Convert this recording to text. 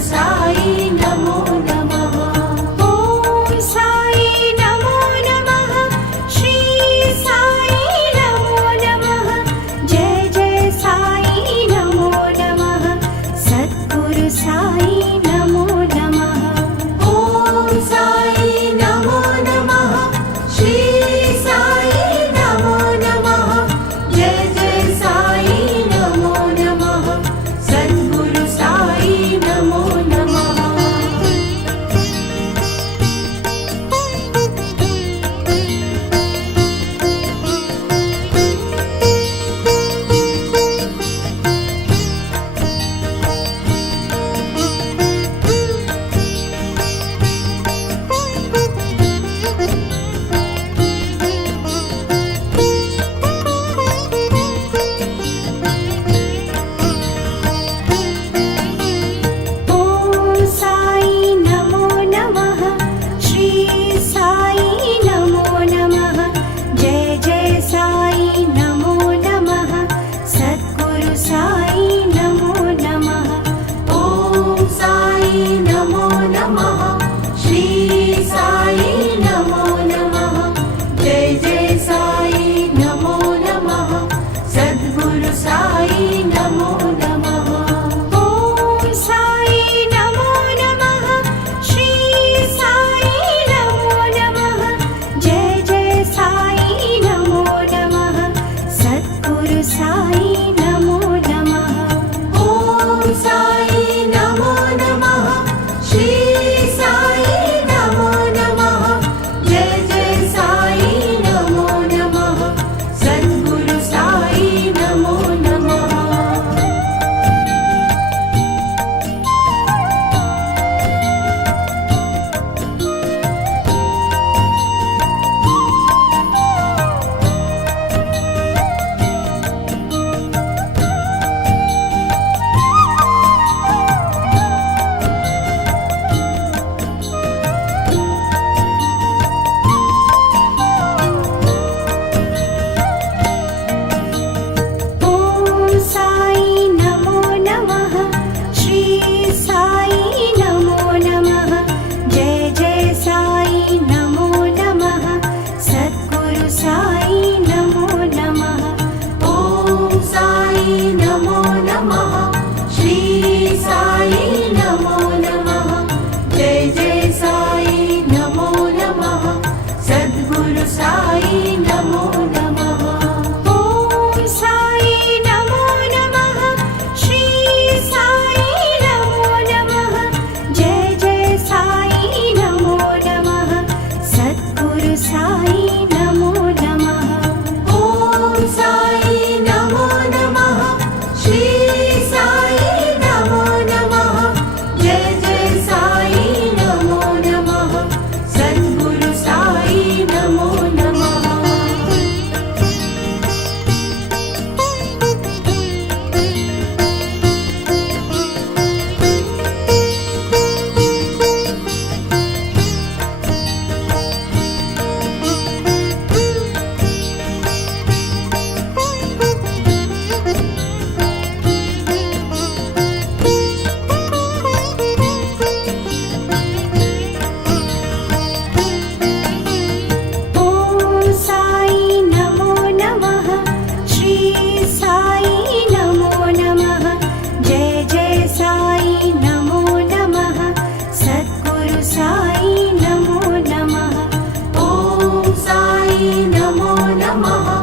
साई नमो नमः। ॐ साई नमो नमः, श्री साई नमो नमः, जय जय साई नमो नमः, सद्गुरु साई नमो नमः। ॐ साई नमो नमः, श्री साई नमो नमः, जय जय साई नमो नमः, सद्गुरु साई नमो नमः। ॐ साई नमो नमः, श्री साई नमो नमः, जय जय साई नमो नमः, सद्गुरु साई नमो नमः। ॐ साई नमो नमः, श्री साई नमो नमः, जय जय साई नमो नमः, सद्गुरु साई नमो नमः। ॐ साई नमो नमः, श्री साई नमो नमः, जय जय साई नमो नमः, सद्गुरु साई नमो नमः। ॐ साई नमो नमः, श्री साई नमो नमः, जय जय साई नमो नमः, सद्गुरु साई नमो नमः। ॐ साई नमो नमः, श्री साई नमो नमः, जय जय साई नमो नमः, सद्गुरु साई नमो नमः। ॐ साई नमो नमः, श्री साई नमो नमः, जय जय साई नमो नमः, सद्गुरु साई नमो नमः। ॐ साई नमो नमः, श्री साई नमो नमः, जय जय साई नमो नमः, सद्गुरु साई नमो नमः। ॐ साई नमो नमः, श्री साई नमो नमः, जय जय साई नमो नमः, सद्गुरु साई नमो नमः। ॐ साई नमो नमः, श्री साई नमो नमः, जय जय साई नमो नमः, सद्गुरु साई नमो नमः। ॐ साई नमो नमः,